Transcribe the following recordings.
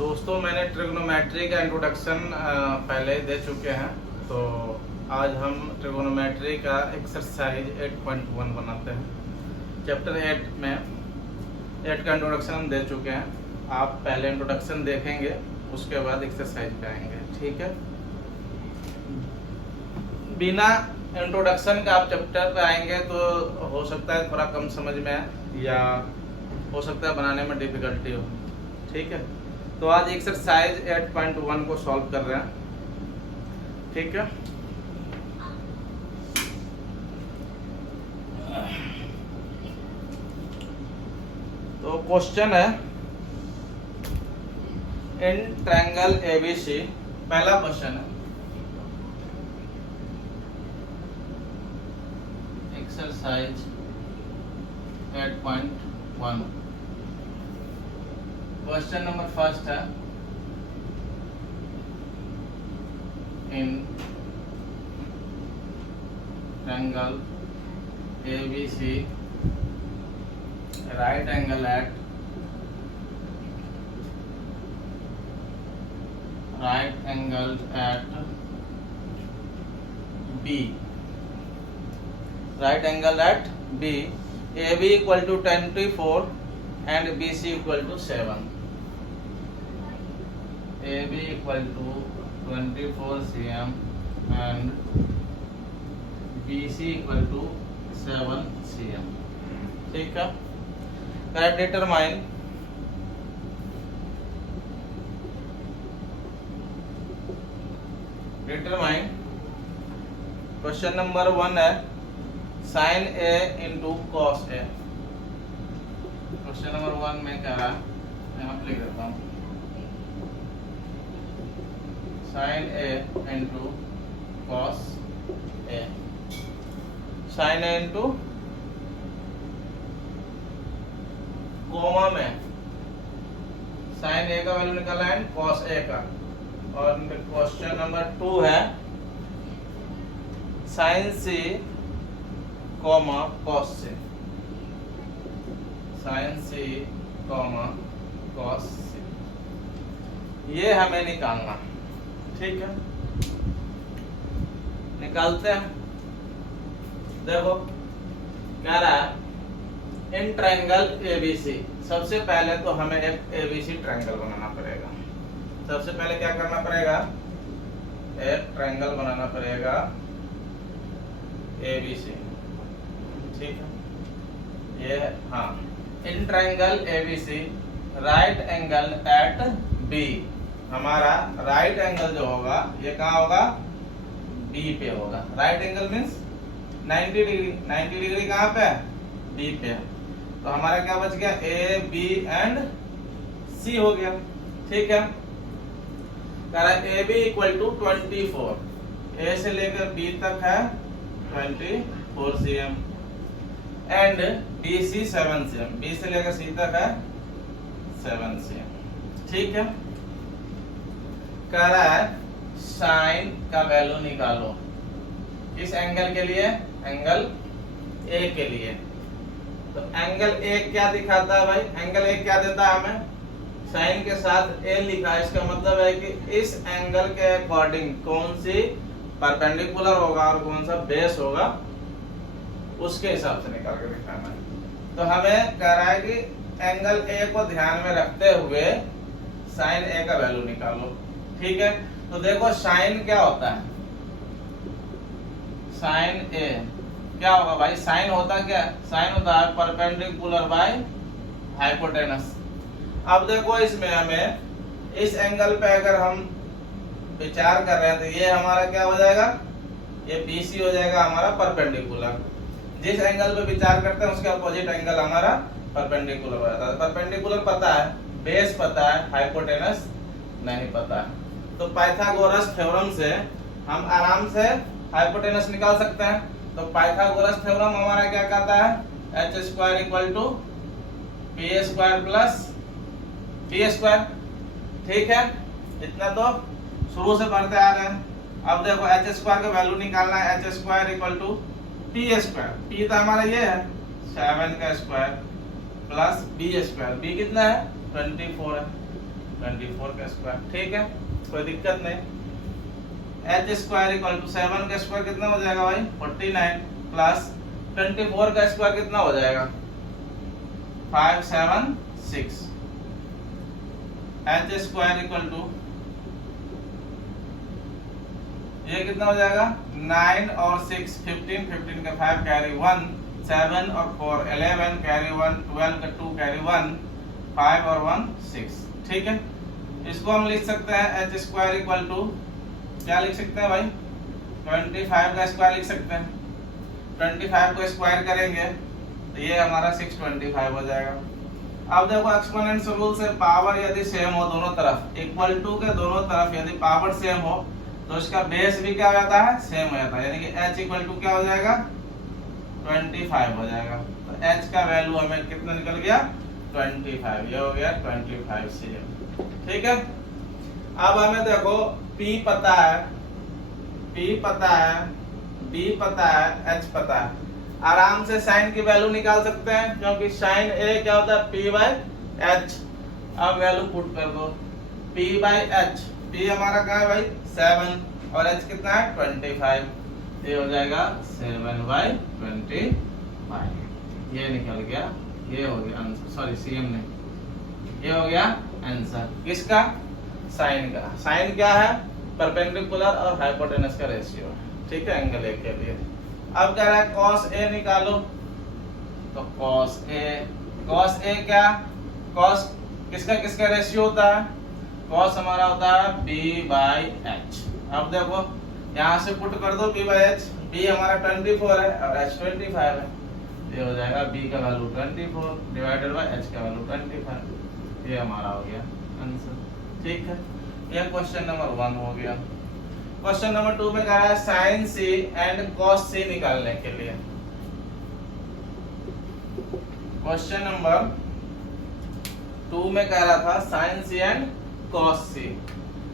दोस्तों मैंने ट्रिग्नोमेट्री का इंट्रोडक्शन पहले दे चुके हैं। तो आज हम ट्रिग्नोमेट्री का एक्सरसाइज 8.1 बनाते हैं। चैप्टर 8 में 8 का इंट्रोडक्शन हम दे चुके हैं। आप पहले इंट्रोडक्शन देखेंगे, उसके बाद एक्सरसाइज पे आएंगे, ठीक है। बिना इंट्रोडक्शन का आप चैप्टर पे आएंगे तो हो सकता है थोड़ा कम समझ में आए या हो सकता है बनाने में डिफिकल्टी हो, ठीक है। तो आज एक्सरसाइज 8.1 को सॉल्व कर रहे हैं, ठीक है। तो क्वेश्चन है इन ट्रायंगल एबीसी, पहला क्वेश्चन है एक्सरसाइज 8.1। क्वेश्चन नंबर फर्स्ट है in triangle ABC right angle at B, AB equal to 24 and BC equal to 7. AB equal to 24 cm and BC equal to 7 cm, ठीक है। Correct determine question number 1 है sign A into cos A. Question number 1 में कह रहा है, यहाँ पे लिख देता हूँ, sign A into cos A. Sign A into coma में साइन ए का वैल्यू निकाला है, कॉस ए का। और क्वेश्चन नंबर 2 है साइन सी कॉमा कॉस से, साइन सी कॉमा कॉस से, ये हमें निकालना, ठीक है। निकालते हैं। देखो कह रहा है इन ट्रायंगल एबीसी, सबसे पहले तो हमें एक एबीसी ट्रायंगल बनाना पड़ेगा। सबसे पहले क्या करना पड़ेगा, एक ट्रायंगल बनाना पड़ेगा एबीसी, ठीक है। ये हाँ, in triangle ABC right angle at B, हमारा राइट एंगल जो होगा ये कहाँ होगा, बी पे होगा। Right angle means 90 degree, 90 degree कहाँ पे है, बी पे। तो हमारा क्या बच गया, ए बी एंड सी हो गया, ठीक है। कह रहा है A B equal to 24, A से लेकर बी तक है 24 cm and B C 7 cm, B से लेकर सी तक है 7 cm, ठीक है। कह रहा है साइन का वैल्यू निकालो इस एंगल के लिए, एंगल ए के लिए। तो एंगल ए क्या दिखाता है भाई, एंगल ए क्या देता है हमें, साइन के साथ ए लिखा है, इसका मतलब है कि इस एंगल के अकॉर्डिंग कौन सी परपेंडिकुलर होगा और कौन सा बेस होगा, उसके हिसाब से निकाल के दिखाना है। तो हमें कह रहा है कि एंगल ए को ध्यान में रखते हुए साइन ए का वैल्यू निकालो, ठीक है। तो देखो साइन क्या होता है, साइन ए क्या होगा भाई, साइन होता क्या, साइन होता है परपेंडिकुलर बाय हाइपोटेनस। अब देखो इसमें हमें इस एंगल पे अगर हम विचार कर रहे हैं तो ये हमारा क्या हो जाएगा, ये BC हो जाएगा हमारा परपेंडिकुलर। जिस एंगल पे विचार करते हैं उसके अपोजिट एंगल हमारा परपेंडिकुलर हो जाता है। परपेंडिकुलर पता है, बेस पता है, हाइपोटेनस नहीं पता है। तो पाइथागोरस थ्योरम से हम आराम से हाइपोटेनस निकाल सकते हैं। तो पाइथागोरस थ्योरम हमारा क्या कहता है, h² equal to p² plus b², ठीक है। इतना तो शुरू से पढ़ते आ रहे हैं। अब देखो h² का वैल्यू निकालना है, h² equal to p², p तो हमारा ये है 7 का स्क्वायर प्लस b², b कितना है 24 है, 24 का स्क्वायर। ठीक है, कोई दिक्कत नहीं। एच स्क्वायर इक्वल टू 7 का स्क्वायर कितना हो जाएगा भाई 49 प्लस 24 का स्क्वायर कितना हो जाएगा 576। एच स्क्वायर इक्वल टू ये कितना हो जाएगा 9 और 6 15, 15 का 5 कैरी 1, 7 और 4 11 कैरी 1, 12 का 2 कैरी 1, 5 और 1 6। ठीक है, इसको हम लिख सकते हैं एच स्क्वायर इक्वल टू क्या लिख सकते हैं भाई 25 का स्क्वायर लिख सकते हैं। 25 को स्क्वायर करेंगे तो ये हमारा 625 हो जाएगा। अब देखो एक्सपोनेंट्स रूल से पावर यदि सेम हो दोनों तरफ, इक्वल टू के दोनों तरफ यदि पावर सेम हो तो इसका बेस भी क्या हो जाता है सेम हो जाता है, यानी कि h इक्वल टू क्या हो जाएगा 25 हो जाएगा। तो h का वैल्यू हमें कितना निकल गया 25, ये हो गया 25 cm। ठीक है, अब हमें देखो p पता है, p पता है, b पता है, h पता है, आराम से साइन की वैल्यू निकाल सकते हैं क्योंकि साइन a क्या होता है p बाय h। अब वैल्यू पुट कर दो p बाय h, p हमारा क्या है भाई 7 और h कितना है 25, ये हो जाएगा 7 बाय 25, ये निकल गया, ये हो गया आंसर, सॉरी cm नहीं, ये हो गया आंसर किसका साइन का। साइन क्या है परपेंडिकुलर और हाइपोटेनस का रेशियो। ठीक है, एंगल ए के लिए। अब कह रहा है cos a निकालो, तो cos a क्या cos किसका किसका रेशियो होता है cos हमारा होता है b बाय h। अब देखो यहाँ से पुट कर दो b बाय h, b हमारा 24 है और h 25 है, ये हो जाएगा b का वैल्यू 24 डिवाइडेड बाय h का वैल्यू 25, ये हमारा हो गया आंसर। ठीक है, ये क्वेश्चन नंबर 1 हो गया। क्वेश्चन नंबर 2 में कह रहा है sine c and cos c निकालने के लिए। क्वेश्चन नंबर 2 में कह रहा था sine c and cos c।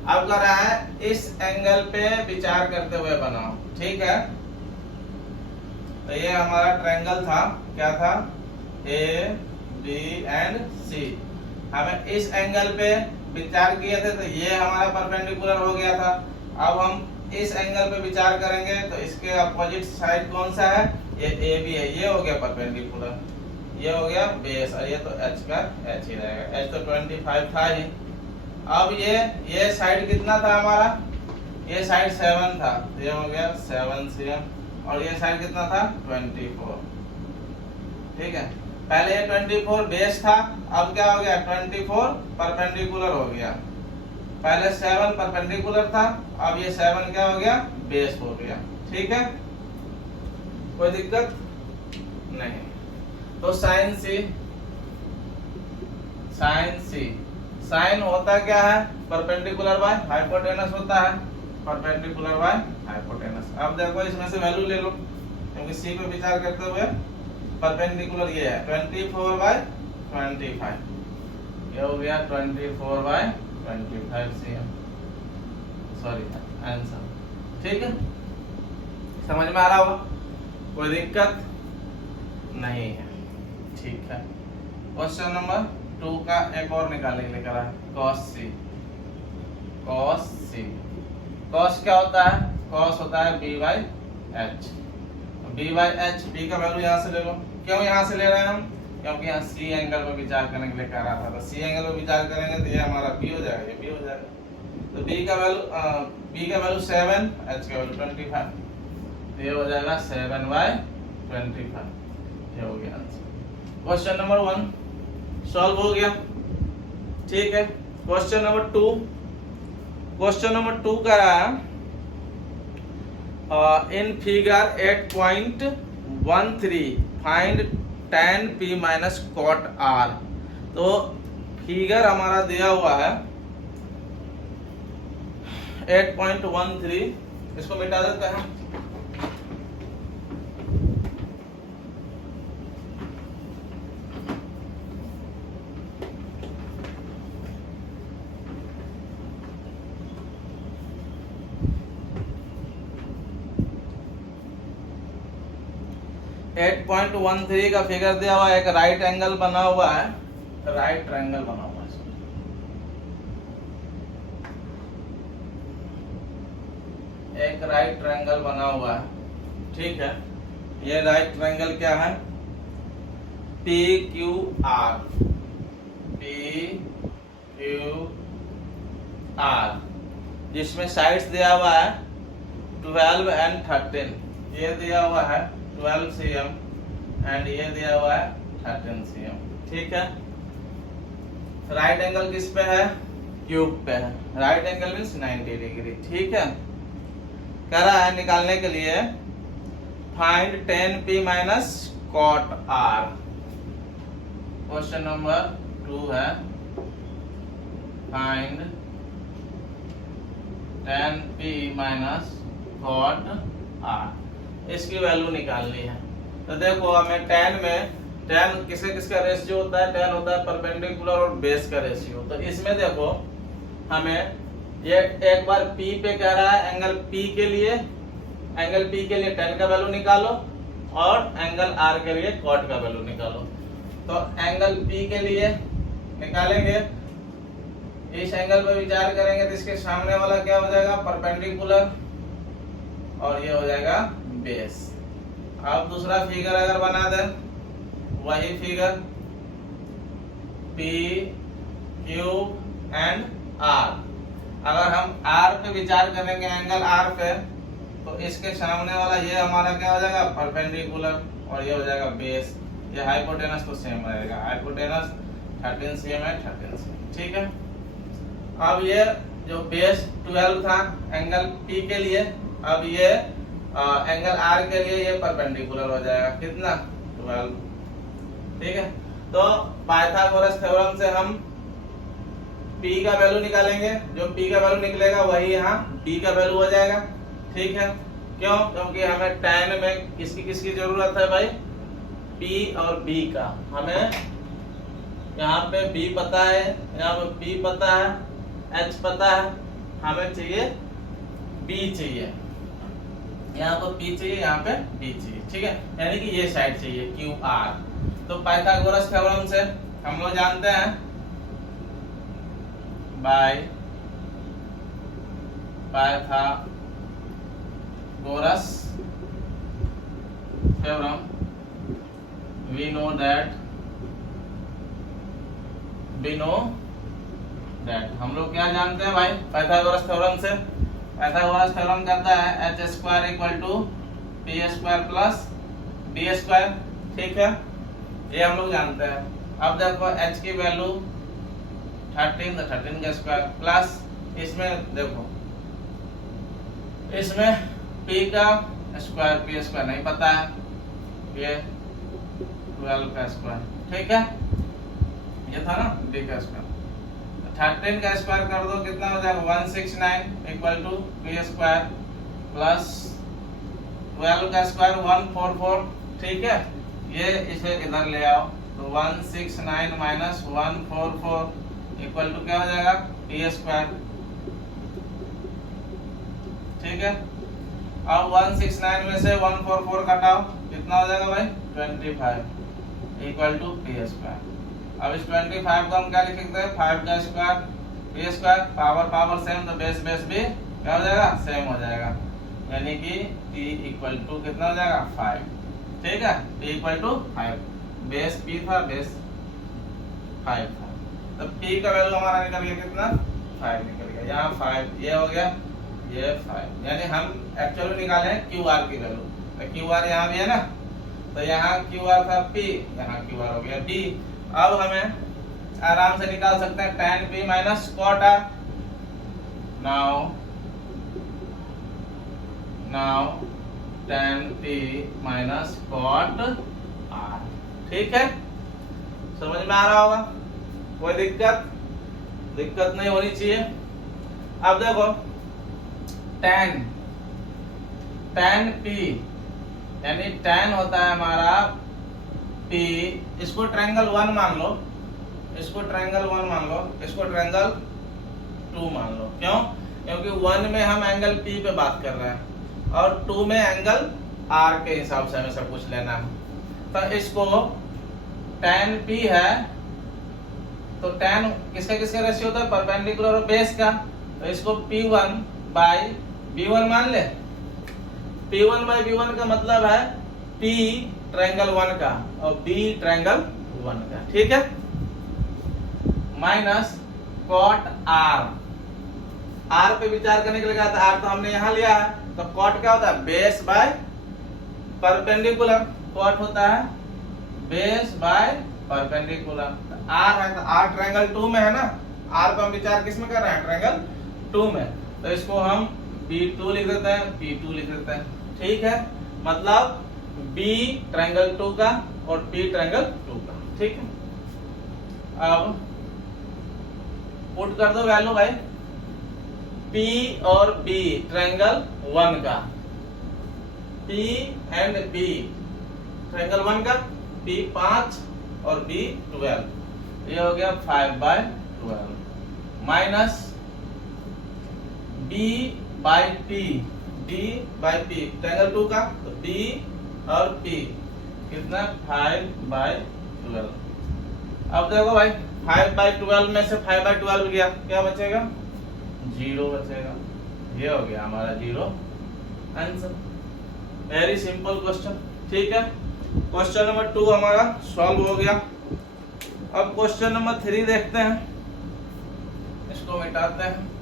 अब कह रहा है इस एंगल पे विचार करते हुए बनाओ। ठीक है, तो ये हमारा ट्रायंगल था, क्या था a b एंड c। हमें इस एंगल पे विचार किए थे तो ये हमारा परपेंडिकुलर हो गया था। अब हम इस एंगल पे विचार करेंगे तो इसके अपोजिट साइड कौन सा है ये ए बी है, ये हो गया परपेंडिकुलर, ये हो गया बेस और ये तो h का h ही रहेगा, h तो 25 था ही। अब ये साइड कितना था हमारा, ये साइड 7 था, ये हो गया 7 cm और ये साइड कितना था 24। ठीक है, पहले ये 24 बेस था, अब क्या हो गया 24 परपेंडिकुलर हो गया। पहले 7 परपेंडिकुलर था, अब ये 7 क्या हो गया बेस हो गया। ठीक है, कोई दिक्कत नहीं। तो साइन सी साइन होता क्या है परपेंडिकुलर बाय हाइपोटेनस होता है, परपेंडिकुलर बाय हाइपोटेनस। अब देखो इसमें से वैल्यू ले लो क्योंकि सी पे विचार करते हुए परपेंडिकुलर ये है 24 बाय 25, ये हो गया 24 बाय 25 cm, सॉरी आंसर। ठीक है, समझ में आ रहा होगा, कोई दिक्कत नहीं है। ठीक है, क्वेश्चन नंबर 2 का एक और निकालने के लिए करा है cos c। cos क्या होता है, cos होता है b by h। b by h, b का वैल्यू यहाँ से ले लो। क्यों यहाँ से ले रहे हैं हम, क्योंकि यहाँ c एंगल पर विचार करने के लिए कह रहा था, तो c एंगल पर विचार करेंगे तो ये हमारा b हो जाएगा, ये b हो जाएगा। तो b का वैल्यू 7, h का वैल्यू 25, तो ये हो जाएगा 7 बाय 25, ये हो गया आंसर। क्वेश्चन नंबर 1 सॉल्व हो गया। ठीक है, क्वेश्चन नंबर 2 का in figure 8.13 find tan p minus cot r। तो फिगर हमारा दिया हुआ है 8.13, इसको मिटा देते हैं। एट 8.13 का फिगर दिया हुआ है, एक राइट एंगल बना हुआ है, राइट ट्रायंगल बना हुआ है। एक राइट ट्रायंगल बना हुआ है, ठीक है। ये राइट ट्रायंगल क्या है? P Q R, P Q R, जिसमें साइड्स दिया हुआ है 12 एंड 13। ये दिया हुआ है 12 cm एंड ये दिया हुआ है 13 cm, ठीक है। राइट एंगल किस पे है? क्यूब पे है। राइट एंगल मीन्स 90 डिग्री, ठीक है। कह रहा है निकालने के लिए find tan p minus cot r। Question number 2 है find tan p minus cot r। इसकी वैल्यू निकालनी है। तो देखो हमें tan में tan किसके किसका रेशियो होता है? tan होता है परपेंडिकुलर और बेस का रेशियो। तो इसमें देखो हमें ये एक बार P पे कह रहा है एंगल P के लिए, एंगल P के लिए tan का वैल्यू निकालो और एंगल R के लिए cot का वैल्यू निकालो। तो एंगल P के लिए निकालेंगे, इस एंगल पर विचार करेंगे तो इसके सामने वाला क्या हो जाएगा? परपेंडिकुलर, और ये हो जाएगा बेस। अब दूसरा फिगर अगर बना दे, वही figure P Q and R। अगर हम R पे विचार करेंगे, एंगल R पे, तो इसके सामने वाला ये हमारा क्या हो जाएगा? परपेंडिकुलर, और ये हो जाएगा बेस। ये हाइपोटेनस तो सेम रहेगा, हाइपोटेनस 13 cm है, 13 cm, ठीक है। अब ये जो बेस 12 था एंगल P के लिए, अब ये एंगल R के लिए ये परपेंडिकुलर हो जाएगा, कितना? 12, ठीक है। तो पाइथागोरस थ्योरम से हम P का वैल्यू निकालेंगे, जो P का वैल्यू निकलेगा वही यहाँ B का वैल्यू हो जाएगा, ठीक है। क्यों? क्योंकि हमें tan में किसकी किसकी जरूरत है भाई? P और B का। हमें यहाँ पे B पता है, यहाँ पे P पता है, H पता है, हमें चाहिए B चाहिए, यहाँ पे P चाहिए, यहाँ पे B चाहिए, ठीक है। यानी कि ये साइड चाहिए QR। तो पाइथागोरस थ्योरम से हम लोग जानते हैं by Pythagoras theorem we know that हम लोग क्या जानते हैं भाई पाइथागोरस थ्योरम से? पाइथागोरस थ्योरम कहता है h square equal to p square plus d square, ठीक है। ये हम लोग जानते हैं। अब देखो h की वैल्यू 13, 13 का स्क्वायर प्लस इसमें देखो इसमें p का स्क्वायर, p स्क्वायर नहीं पता है, ये 12 का स्क्वायर, ठीक है। ये था ना d का स्क्वायर। 13 का स्क्वायर कर दो, कितना हो जाएगा? 169 equal to p square plus 12 का स्क्वायर 144, ठीक है। ये इसे इधर ले आओ, तो 169 माइनस 144 इक्वल टू क्या हो जाएगा? p स्क्वायर, ठीक है। अब 169 में से 144 घटाओ, कितना हो जाएगा भाई? 25 इक्वल टू p स्क्वायर। अब इस 25 को हम क्या लिख सकते हैं? 5 का square, p square, power power same, तो बेस बेस भी क्या हो जाएगा? सेम हो जाएगा। यानी कि p इक्वल टू कितना हो जाएगा? 5, ठीक है। p equal to 5, base p था, बेस 5 था, तो p का वैल्यू हमारा निकल गया कितना? 5 निकल गया। यहाँ 5 ये हो गया, ये 5, यानी हम एक्चुअली निकाले हैं QR की वैल्यू। तो QR यहाँ भी है ना, तो यहाँ QR था P, यहाँ QR हो गया D। अब हमें आराम से निकाल सकते हैं tan P minus cot R। Now tan P minus cot R, ठीक है। समझ में आ रहा होगा? कोई दिक्कत नहीं होनी चाहिए। अब देखो tan P यानी tan होता है हमारा P, इसको ट्रायंगल 1 मान लो, इसको ट्रायंगल 1 मान लो, इसको ट्रायंगल 2 मान लो। क्यों? क्योंकि 1 में हम एंगल P पे बात कर रहे हैं और 2 में एंगल R के हिसाब से हमें सब कुछ लेना है। तो इसको tan P है, तो tan किसका किसका रेशियो होता है? परपेंडिकुलर और बेस का। तो इसको P1 बाई B1 मान ले। P1 बाई B1 का मतलब है P ट्रायंगल 1 का और B ट्रायंगल 1 का, ठीक है। माइनस कॉट R, R पे विचार करने के लिए कहा था, R तो हमने यहाँ लिया है, तो कॉट क्या होता है, बेस बाय परपेंडिकुलर। कॉट होता है बेस बाय परपेंडिकुलर। R है तो R ट्रायंगल 2 में है ना, R को हम विचार किस में कर रहे हैं, ट्रायंगल 2 में, तो इसको हम B2 लिख देते हैं, P2 लिख देते हैं, ठीक है। मतलब B ट्रायंगल 2 का और P ट्रायंगल 2 का, ठीक है। अब पुट कर दो वैल्यू भाई, P और B ट्रायंगल 1 का, P एंड B ट्रायंगल 1 का, P 5 और B 12, ये हो गया 5/12 minus B by P, D by P triangle 2 का, तो B और P कितना 5/12। अब देखो भाई 5/12 में से 5/12 गया, क्या बचेगा, 0 बचेगा। ये हो गया हमारा 0 आंसर। वेरी सिंपल क्वेश्चन, ठीक है। क्वेश्चन नंबर 2 हमारा सॉल्व हो गया। अब क्वेश्चन नंबर 3 देखते हैं, इसको मिटाते हैं।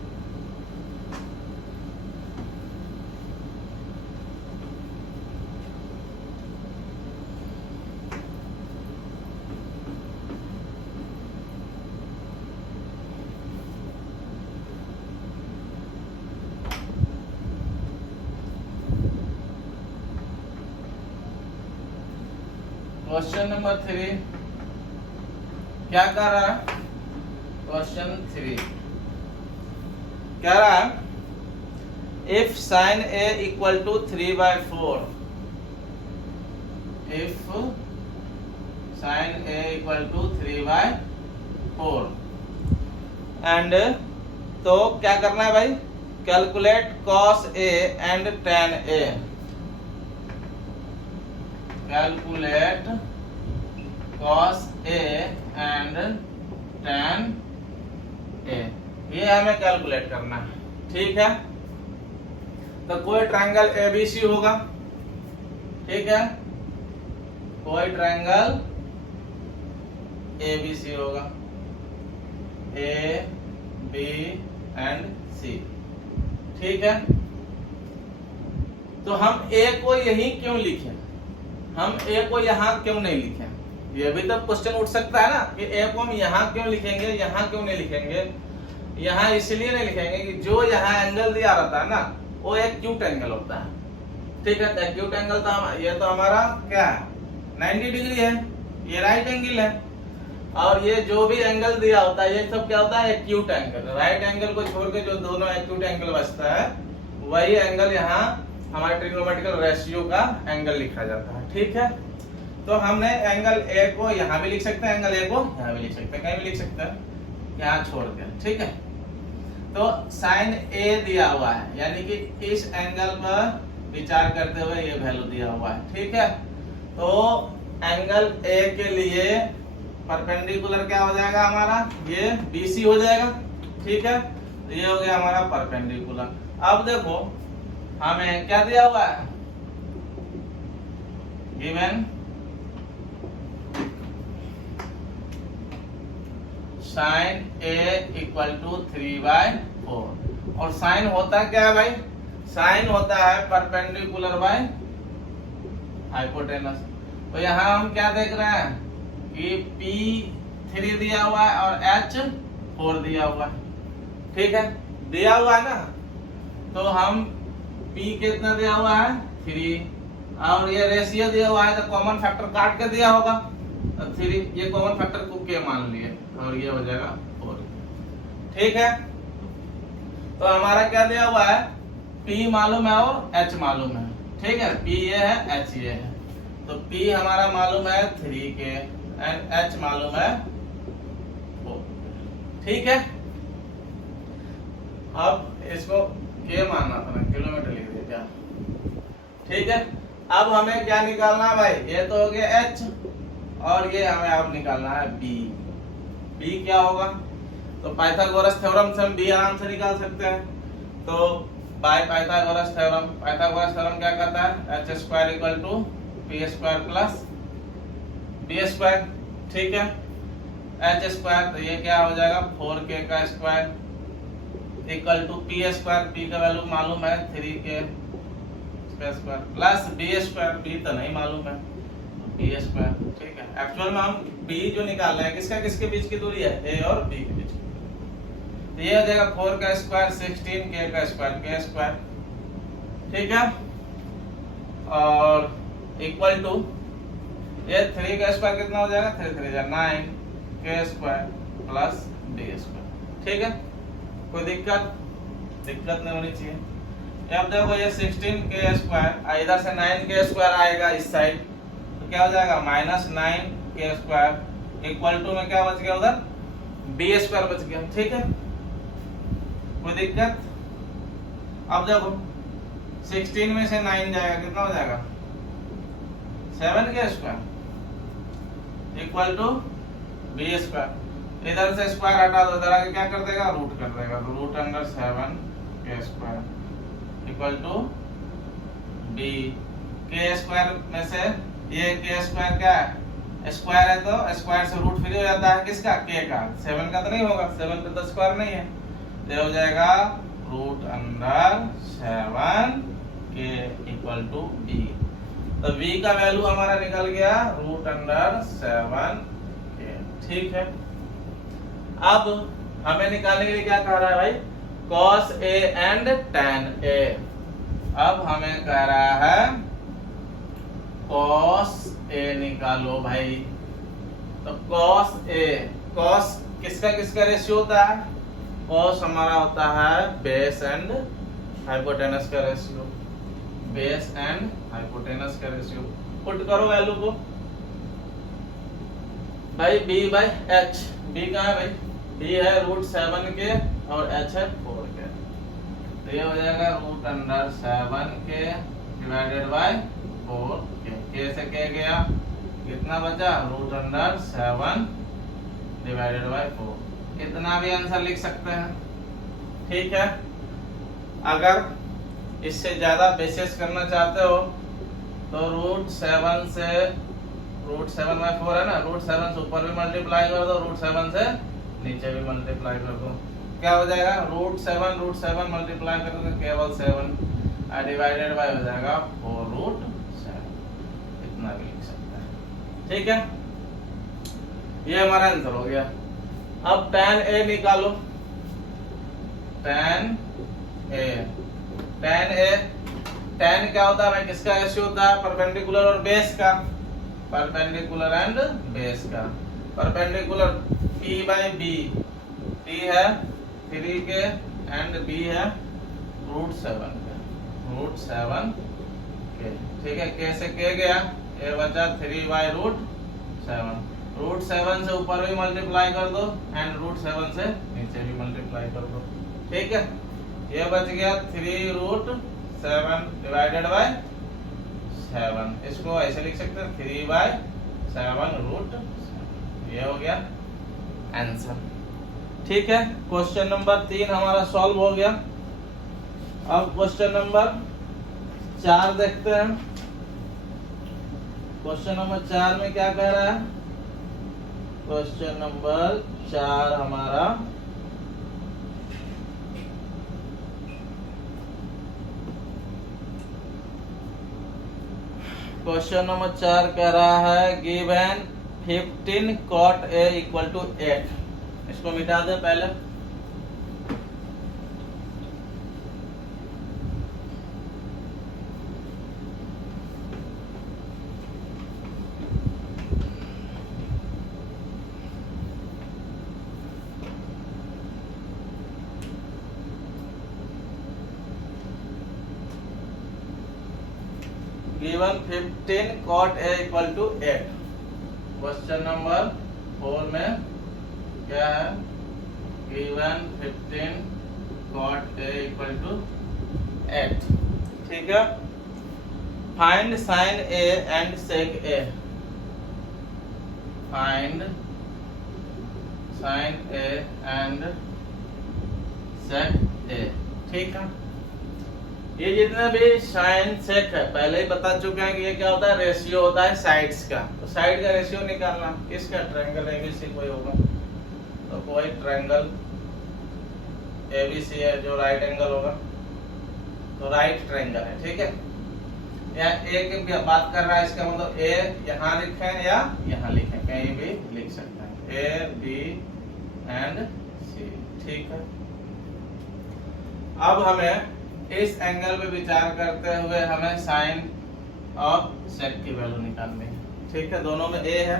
क्वेश्चन नंबर 3 क्या कर रहा है, क्वेश्चन 3 कह रहा है if sine A equal to 3/4, if sine A equal to 3/4 and, तो क्या करना है भाई, calculate cos A and tan A, calculate cos A and tan A, ये हमें कैलकुलेट करना है, ठीक है। तो कोई ट्रायंगल ABC होगा, ठीक है, कोई ट्रायंगल ABC होगा, A B एंड C, ठीक है। तो हम A को यही क्यों लिखें, हम A को यहाँ क्यों नहीं लिखें, ये भी तो क्वेश्चन उठ सकता है ना कि A को हम यहाँ क्यों लिखेंगे, यहाँ क्यों नहीं लिखेंगे। यहाँ इसलिए नहीं लिखेंगे कि जो यहाँ एंगल दिया रहता है ना, वो एक एक्यूट एंगल होता है, ठीक है। तो एक्यूट एंगल तो ये तो हमारा क्या है, 90 डिग्री है, ये राइट एंगल है, और ये जो भी एंगल दिया होता है ये सब क्या होता है, एक्यूट एंगल। राइट एंगल को छोड़ के जो दोनों एक्यूट एंगल बचता है, वही एंगल यहाँ हमारे ट्रिग्नोमेट्रिकल रेशियो का एंगल लिखा जाता है, ठीक है। तो हमने एंगल A को यहाँ भी लिख सकते हैं, एंगल A को यहाँ भी लिख सकते हैं, कहीं भी लिख सकते हैं, यहाँ छोड़ के, ठीक है। तो साइन A दिया हुआ है, यानी कि इस एंगल पर विचार करते हुए ये वैल्यू दिया हुआ है, ठीक है। तो एंगल A के लिए परपेंडिकुलर क्या हो जाएगा हमारा, ये BC हो जाएगा, ठीक है। तो ये हो गया हमारा परपेंडिकुलर। अब देखो हमें क्या दिया हुआ है, given sine A equal to 3/4, और साइन होता क्या है भाई, साइन होता है परपेंडिकुलर बाय हाइपोटेनस। तो यहाँ हम क्या देख रहे हैं कि P3 दिया हुआ है और H4 दिया हुआ है, ठीक है, दिया हुआ है ना। तो हम P कितना दिया हुआ है 3, और ये रेशियो दिया हुआ है, तो कॉमन फैक्टर काट के दिया होगा, तो 3, ये कॉमन फैक्टर को के मान लिए, और ये हो जाएगा 4, ठीक है। तो हमारा क्या दिया हुआ है, P मालूम है और H मालूम है, ठीक है। P ये है, H ये है, तो P हमारा मालूम है 3K एंड H मालूम है 4, ठीक है। अब इसको K मानना था ना, किलोमीटर लिख दिया क्या, ठीक है। अब हमें क्या निकालना है भाई, ये तो हो गया H, और ये हमें अब निकालना है B। B क्या होगा, तो पाइथागोरस थ्योरम से हम B आराम से निकाल सकते हैं। तो by Pythagoras theorem. Pythagoras theorem क्या कहता है? H square equal to P square plus B square. ठीक है, एच स्क्वायर तो ये क्या हो जाएगा 4k का square equal to P square, P का वैल्यू मालूम है 3k square plus B square, B तो नहीं मालूम है बी स्क्वायर। ठीक है, एक्चुअल में हम बी जो निकाल रहे हैं किसका किसके बीच की दूरी है? ए और बी के बीच की दूरी। तो ये हो जाएगा 4 का स्क्वायर 16k का स्क्वायर k स्क्वायर। ठीक है, और इक्वल टू ये 3 का स्क्वायर कितना हो जाएगा? 3 3 जा 9 k square plus b square. ठीक है, कोई दिक्कत नहीं होनी चाहिए। अब देखो ये 16k स्क्वायर इधर से 9k स्क्वायर आएगा इस साइड, तो क्या हो जाएगा -9k स्क्वायर इक्वल टू में क्या बच गया उधर? b स्क्वायर बच गया। ठीक है, कोई दिक्कत? अब देखो 16 में से 9 जाएगा कितना हो जाएगा? 7k square equal to b square. इधर से स्क्वायर हटा दो, इधर आके क्या कर देगा? रूट कर देगा, तो root under 7k square equal to b। k square में से ये k स्क्वायर क्या है? स्क्वायर है तो स्क्वायर से रूट फ्री हो जाता है किसका? k का। 7 का तो नहीं होगा, 7 पे तो स्क्वायर नहीं है, तो हो जाएगा root under 7k equal to b। तो b का वैल्यू हमारा निकल गया रूट अंडर 7k। ठीक है, अब हमें निकालने के लिए क्या कह रहा है भाई? cos a and tan a। अब हमें कह रहा है cos a निकालो भाई। तो cos a, cos किसका किसका रेशियो होता है? cos हमारा होता है बेस एंड हाइपोटेनस का रेशियो, बेस एंड हाइपोटेनस का रेशियो। पुट करो वैल्यू को भाई, b बाय h। b कहाँ है भाई? b है रूट 7k और h है 4k, तो ये हो जाएगा root under 7k divided by 4k। k से k गया, कितना बचा? Root under 7 divided by 4। इतना भी आंसर लिख सकते हैं। ठीक है, अगर इससे ज्यादा बेसिस करना चाहते हो तो रूट 7 से रूट 7 बाय 4 है ना, रूट 7 से ऊपर भी मल्टीप्लाई कर दो, रूट 7 से नीचे भी मल्टीप्लाई कर दो, क्या हो जाएगा? रूट 7 मल्टीप्लाई कर दो केवल 7 डिवाइडेड बाय हो जाएगा 4 रूट 7। इतना भी लिख सकते हैं। ठीक है, ये हमारा आंसर हो गया। अब tan a निकालो। tan a tan क्या होता है भाई? किसका रेशियो होता है? परपेंडिकुलर और बेस का, परपेंडिकुलर एंड बेस का। Perpendicular p by b, p है 3k एंड b है रूट 7 के। ठीक है, k से k गया, ये बचा 3 बाय रूट 7। रूट 7 से ऊपर भी मल्टीप्लाई कर दो एंड रूट 7 से नीचे भी मल्टीप्लाई कर दो। ठीक है, ये बच गया 3 रूट 7 डिवाइडेड बाय 7। इसको ऐसे लिख सकते हैं 3 बाय 7 रूट 7। ये हो गया आंसर। ठीक है, क्वेश्चन नंबर 3 हमारा सॉल्व हो गया। अब क्वेश्चन नंबर 4 देखते हैं। क्वेश्चन नंबर 4 में क्या कह रहा है? क्वेश्चन नंबर 4 हमारा क्वेश्चन नंबर 4 कह रहा है given 15 cot a equal to 8। इसको मिटा दे पहले। Given 15 cot a equal to 8। Question number 4 में क्या है? Given 15 cot a equal to 8। ठीक है, find sine a and sec a। Find sine a and sec a। ठीक है, ये जितने भी साइन सेक है पहले ही बता चुके हैं कि ये क्या होता है, रेशियो होता है साइड्स का। तो साइड का रेशियो निकालना किसका, ट्रायंगल एबीसी कोई होगा, तो कोई ट्रायंगल एबीसी है जो राइट एंगल होगा, तो राइट ट्रायंगल है, ठीक है। या ए की बात कर रहा है, इसका मतलब ए यहाँ लिखें या यहाँ लिखें, कहीं भी लिख सकते हैं, ए बी एंड सी, ठीक है। अब हमें इस एंगल पे विचार करते हुए हमें साइन और सेक की वैल्यू निकालनी है, ठीक है। दोनों में ए है,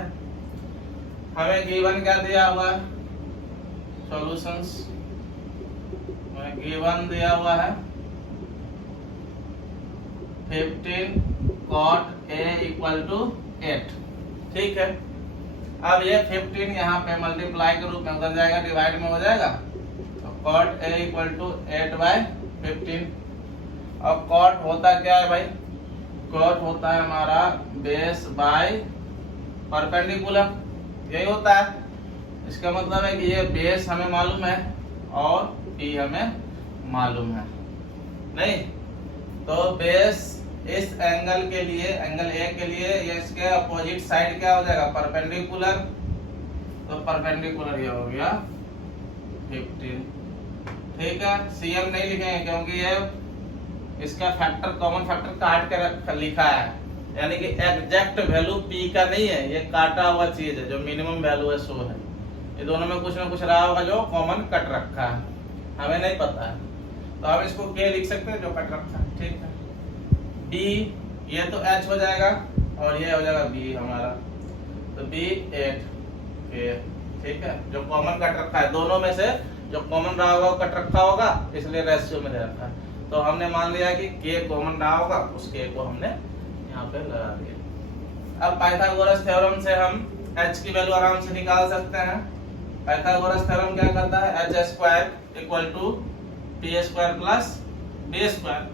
हमें गिवन क्या दिया हुआ है, सॉल्यूशंस में गिवन दिया हुआ है 15 cot A इक्वल टू 8, ठीक है। अब ये 15 यहाँ पे मल्टीप्लाई के रूप में उधर जाएगा, डिवाइड में हो जाएगा, तो cot A इक्वल टू 8/15। अब cot होता क्या है भाई, cot होता है हमारा बेस बाय परपेंडिकुलर, यही होता है। इसका मतलब है कि ये बेस हमें मालूम है और P हमें मालूम है, नहीं तो बेस इस एंगल के लिए, एंगल ए के लिए ये इसके अपोजिट साइड क्या हो जाएगा, परपेंडिकुलर, तो परपेंडिकुलर ये हो गया 15, ठीक है। सीएम नहीं लिखेंगे क्योंकि ये इसका फैक्टर, कॉमन फैक्टर काट के लिखा है, यानी कि एग्जैक्ट वैल्यू पी का नहीं है, ये काटा हुआ चीज है, जो मिनिमम वैल्यू है सो है। ये दोनों में कुछ ना कुछ रहा होगा जो कॉमन कट रखा है, हमें नहीं पता है, तो हम इसको के लिख सकते हैं जो कट रखा है, ठीक है। बी ये तो एच हो जाएगा और ये हो जाएगा बी हमारा, तो बी 8 के, ठीक है। जो कॉमन कट रखा है दोनों में से जो कॉमन रहा होगा वो कट रखा होगा, इसलिए रेशियो में दे रखा है। तो हमने मान लिया कि के कॉमन रहा होगा, उस के को हमने यहाँ पे लगा दिया। अब पाइथागोरस थ्योरम से हम h की वैल्यू आराम से निकाल सकते हैं। पाइथागोरस थ्योरम क्या कहता है, h square equal to P square plus B square,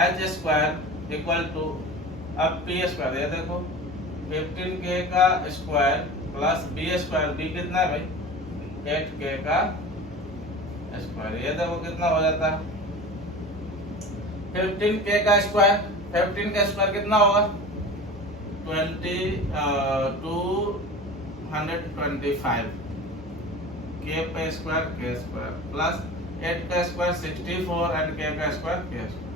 h square equal to, अब पी स्क्वायर ये देखो 15k का square plus B square, B कितना है भाई 8k का स्क्वायर, ये देखो कितना हो जाता है 15k का स्क्वायर, 15 का स्क्वायर कितना होगा 225, k पे स्क्वायर k स्क्वायर प्लस 8 का स्क्वायर 64 एंड k का square k square,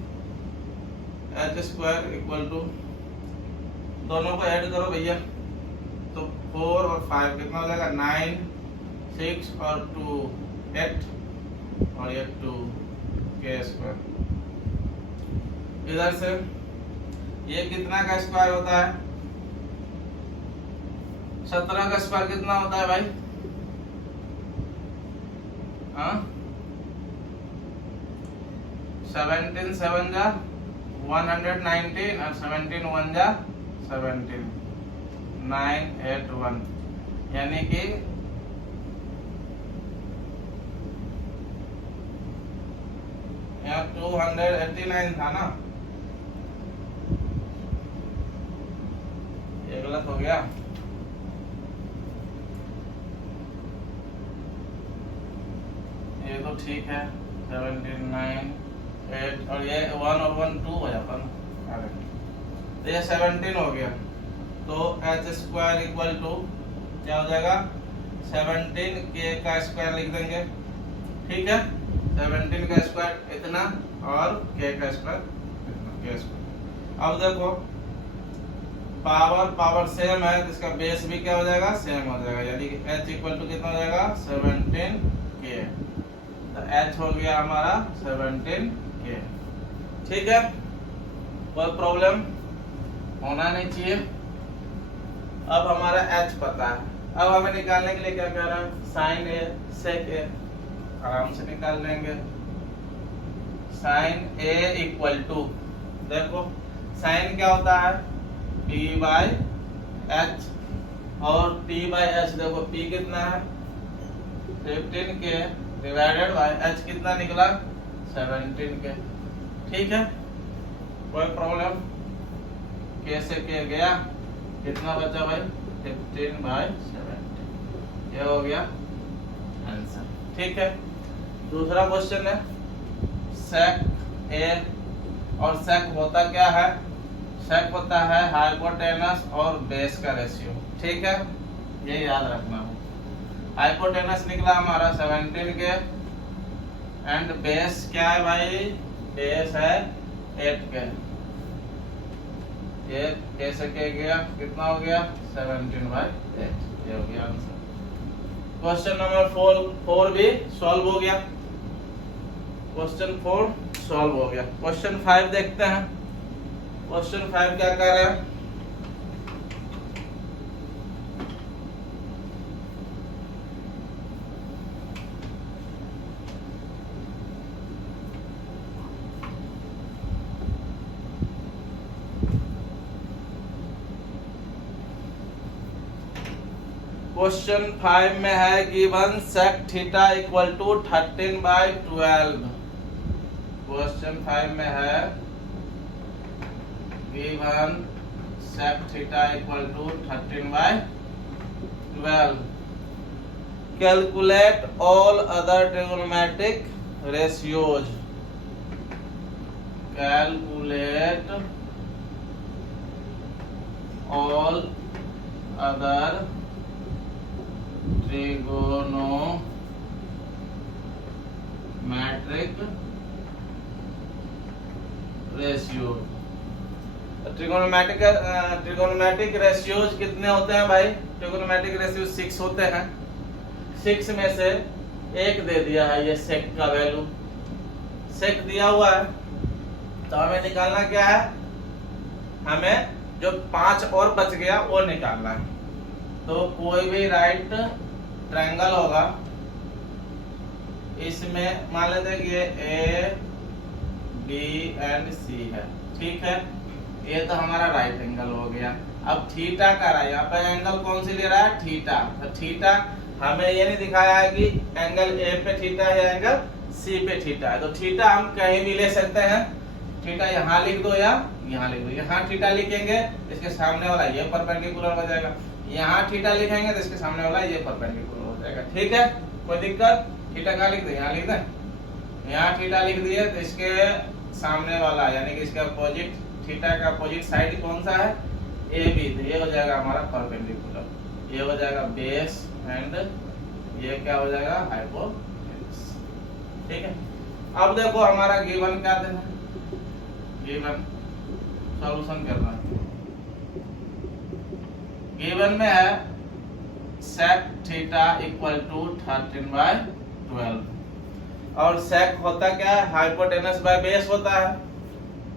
h square equal to, दोनों को ऐड करो भैया, तो 4 और 5 कितना हो जाएगा 9, 6 और 2 8 और ये 2 k स्क्वायर। इधर से ये कितना का स्क्वायर होता है, 17 का स्क्वायर कितना होता है भाई, हाँ 17 7 जा 119 और 17 1 जा 17, 981, यानी कि यहाँ 289 था ना, ये गलत हो गया, ये तो ठीक है 17 9 8 और ये 1 और 1 2 हो जाता ना, तो ये 17 हो गया, तो h स्क्वायर इक्वल टू क्या हो जाएगा 17 k का स्क्वायर लिख देंगे, ठीक है। 17 का स्क्वायर इतना और k का स्क्वायर इतना, k स्क्वायर। अब देखो पावर सेम है, इसका बेस भी क्या हो जाएगा सेम हो जाएगा, यानी कि h इक्वल टू कितना हो जाएगा 17k, तो h हो गया हमारा 17k, ठीक है। कोई प्रॉब्लम होना नहीं चाहिए। अब हमारा h पता है, अब हमें निकालने के लिए क्या कह रहा है, साइन ए सेक ए, आराम से निकाल लेंगे। साइन ए इक्वल टू, देखो साइन क्या होता है p बाय h, और p बाय h देखो p कितना है 15k डिवाइडेड बाय h कितना निकला 17k, ठीक है। कोई प्रॉब्लम, कैसे किया गया, कितना बचा भाई 15/17, ये हो गया आंसर, ठीक है। दूसरा क्वेश्चन है सेक ए और सेक होता क्या है, सेक होता है हाइपोटेनस और बेस का रेशियो। ठीक है, ये याद रखना है। हाइपोटेनस निकला हमारा 17 के एंड बेस क्या है भाई, बेस है 8 के। ये कैसे के गया, कितना हो गया 17/8, ये हो गया आंसर। क्वेश्चन नंबर 4 भी सॉल्व हो गया, क्वेश्चन 4 सॉल्व हो गया। क्वेश्चन 5 देखते हैं। क्वेश्चन 5 क्या कर रहे हैं, क्वेश्चन 5 में है given sec theta equal to 13/12। Question 5 में है given sec theta equal to 13/12। Calculate all other trigonometric ratios. Calculate all other trigonometric ratio. Trigonometric ratios कितने होते हैं भाई, ट्रिगोनोमेट्रिक रेशियो 6 होते हैं। 6 में से एक दे दिया है, ये सेक का वैल्यू, सेक दिया हुआ है, तो हमें निकालना क्या है, हमें जो 5 और बच गया वो निकालना है। तो कोई भी राइट ट्रायंगल होगा, इसमें मान लेते हैं कि ये ए बी एंड सी है। ठीक है, ये तो हमारा राइट एंगल हो गया। अब थीटा का रहा है, यहाँ पे एंगल कौन सी ले रहा है, थीटा। तो थीटा हमें ये नहीं दिखाया है कि एंगल ए पे थीटा है या एंगल सी पे थीटा है। तो थीटा हम कहीं भी ले सकते हैं, थीटा यहाँ लिख दो या यहाँ लिख दो। यहाँ थीटा लिखेंगे, इसके सामने वाला ये परपेंडिकुलर हो जाएगा। यहाँ थीटा लिखेंगे तो इसके सामने वाला ये परपेंडिकुलर हो जाएगा। ठीक है, कोई दिक्कत, थीटा कहाँ लिख दे, यहाँ लिख दें। यहाँ थीटा लिख दिए तो इसके सामने वाला यानी कि इसका अपोजिट, थीटा का अपोजिट साइड कौन सा है, ए बी। तो ये हो जाएगा हमारा परपेंडिकुलर, ये हो जाएगा बेस एंड ये क्या हो जाएगा हाइपोटेनस। ठीक है, अब देखो हमारा गिवन क्या देना है, गिवन सॉल्यूशन करना है। गिवन में है sec थीटा इक्वल टू 13/12 और sec होता क्या है, हाइपोटेनस बाय बेस होता है।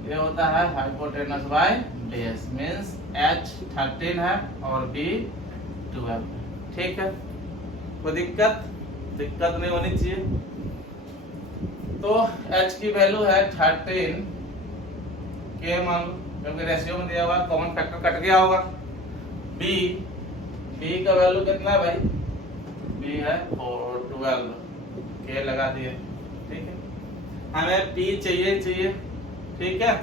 ये होता है hypotenuse by base, means h 13 है और b 12। ठीक है, कोई दिक्कत नहीं होनी चाहिए। तो h की वैल्यू है 13 के मान लो, क्योंकि रेशियो में दिया हुआ कॉमन फैक्टर कट गया होगा। b का वैल्यू कितना है भाई, b है 12 के लगा दिए। ठीक है, हमें p चाहिए। ठीक है,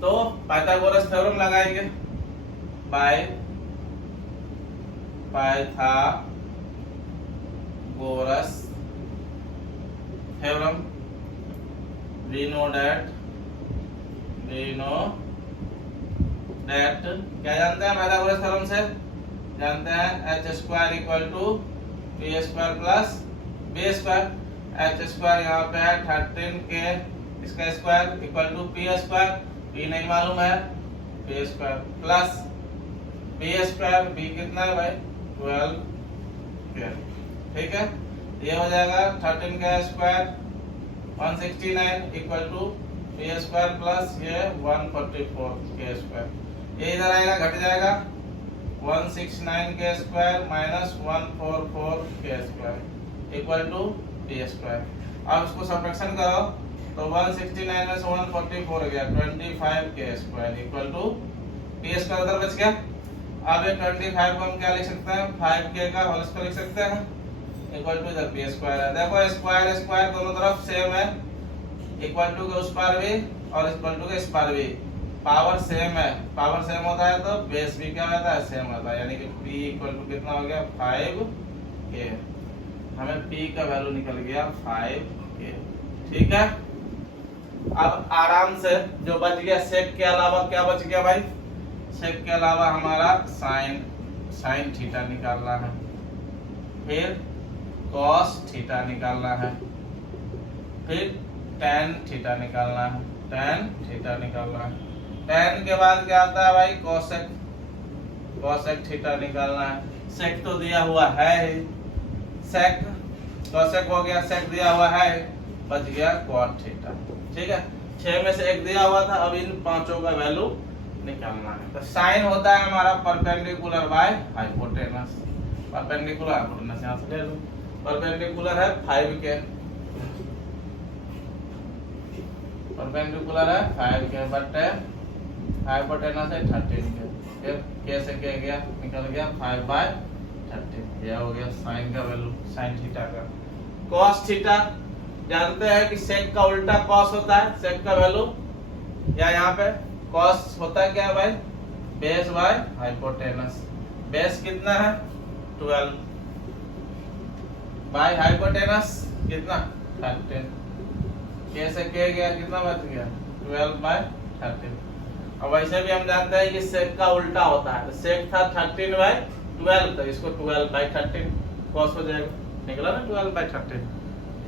तो पाइथागोरस थ्योरम लगाएंगे, Pythagoras theorem. we know that क्या जानते हैं पाइथागोरस थ्योरम से, जानते हैं h² equal to p² plus b²। h² यहाँ पे है 13 के, इसका square equal to p², p नहीं मालूम है, p² प्लस b², b कितना है भाई 12 के। ठीक है, ये हो जाएगा 13 का square 169 equal to p² plus ये 144 के स्क्वायर। ये इधर आएगा, घट जाएगा 169 के स्क्वायर माइनस 144 के स्क्वायर इक्वल टू p²। अब इसको सब्ट्रैक्शन करो तो 169 में से 144 हो गया 25 के स्क्वायर इक्वल टू p² उधर बच गया। अब ये 25 को हम क्या लिख सकते हैं, 5k का होल स्क्वायर लिख सकते हैं इक्वल टू इधर p² है। देखो स्क्वायर दोनों तरफ सेम है, इक्वल टू के उस पार भी और इक्वल टू के इस पार भी, पावर सेम है। पावर सेम होता है तो बेस भी क्या होता है, सेम होता है, यानी कि p इक्वल टू कितना हो गया 5k। हमें p का वैल्यू निकल गया 5k। ठीक है, अब आराम से जो बच गया सेक के अलावा क्या बच गया भाई, सेक के अलावा हमारा साइन थीटा निकालना है, फिर कॉस थीटा निकालना है, फिर टेन थीटा निकालना है, टेन थीटा निकालना है। टेन के बाद क्या आता है भाई, कॉसेक थीटा निकालना है। सेक तो दिया हुआ है ही, सेक कॉसेक हो गया, सेक दिया हुआ है, बच गया कॉट थीटा। ठीक है, 6 में से 1 दिया हुआ था, अब इन पांचों का वैल्यू निकालना है। तो साइन होता है हमारा perpendicular by hypotenuse, perpendicular hypotenuse यहां से ले लो, परपेंडिकुलर है 5 के, परपेंडिकुलर है 5 के बट हाइपोटेनस है 13 के। फिर कैसे क्या गया, निकल गया 5/13, यह हो गया साइन का वैल्यू, साइन थीटा का। कॉस थीटा जानते हैं कि सेक का उल्टा कॉस होता है, सेक का वैल्यू, या यहाँ पे कॉस होता है क्या भाई, बेस बाय हाइपोटेनस। बेस कितना है 12 बाय हाइपोटेनस कितना 13, कैसे किया गया, कितना बच गया 12/13। अब वैसे भी हम जानते हैं कि सेक का उल्टा होता है, सेक था 13/12, तो इसको 12/13 कॉस हो जाएगा, निकला ना 12/13।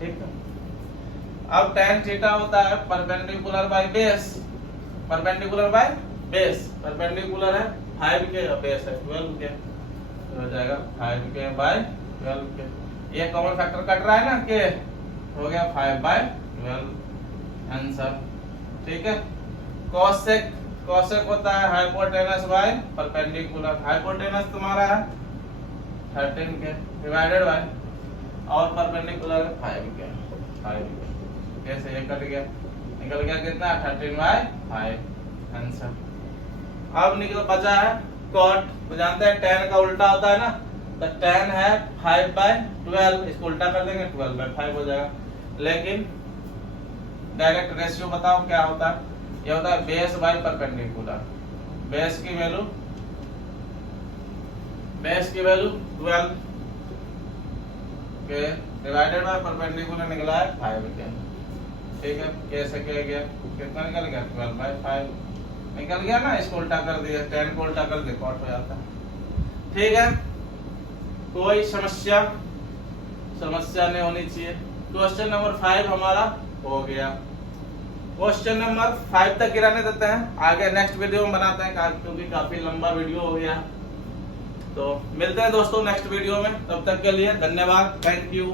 ठीक है, अब tan थीटा होता है perpendicular by base, perpendicular by base, perpendicular है 5 के, बेस है 12 के, तो हो जाएगा 5 के बाय 12 के। ये कॉमन फैक्टर कट रहा है ना, के हो गया 5/12 आंसर। ठीक है, कॉसेक, कॉसेक होता है हाइपोटेनस बाय परपेंडिकुलर, हाइपोटेनस तुम्हारा है 13 के डिवाइडेड बाय, और परपेंडिकुलर 5 के, 5 के। कैसे ये कट गया, निकल गया कितना 13/5 आंसर। अब निकल बचा है कॉट, तो जानते हैं tan का उल्टा होता है ना, तो tan है 5/12, इसको उल्टा कर देंगे 12/5 हो जाएगा। लेकिन डायरेक्ट रेशियो बताओ क्या होता है, ये होता है बेस बाय परपेंडिकुलर, बेस की वैल्यू 12 के डिवाइडेड बाय परपेंडिकुलर निकला है 5 के। ठीक है, कैसे किया गया, कितना निकल गया 12/5 निकल गया ना, इसको उल्टा कर दिया, 10 को उल्टा कर दिया कॉट हो जाता है। ठीक है, कोई समस्या नहीं होनी चाहिए। क्वेश्चन नंबर 5 हमारा हो गया। क्वेश्चन नंबर 5 तक गिराने देते हैं, आगे नेक्स्ट वीडियो में बनाते हैं क्योंकि काफी लंबा वीडियो हो गया। तो मिलते हैं दोस्तों नेक्स्ट वीडियो में, तब तक के लिए धन्यवाद, थैंक यू।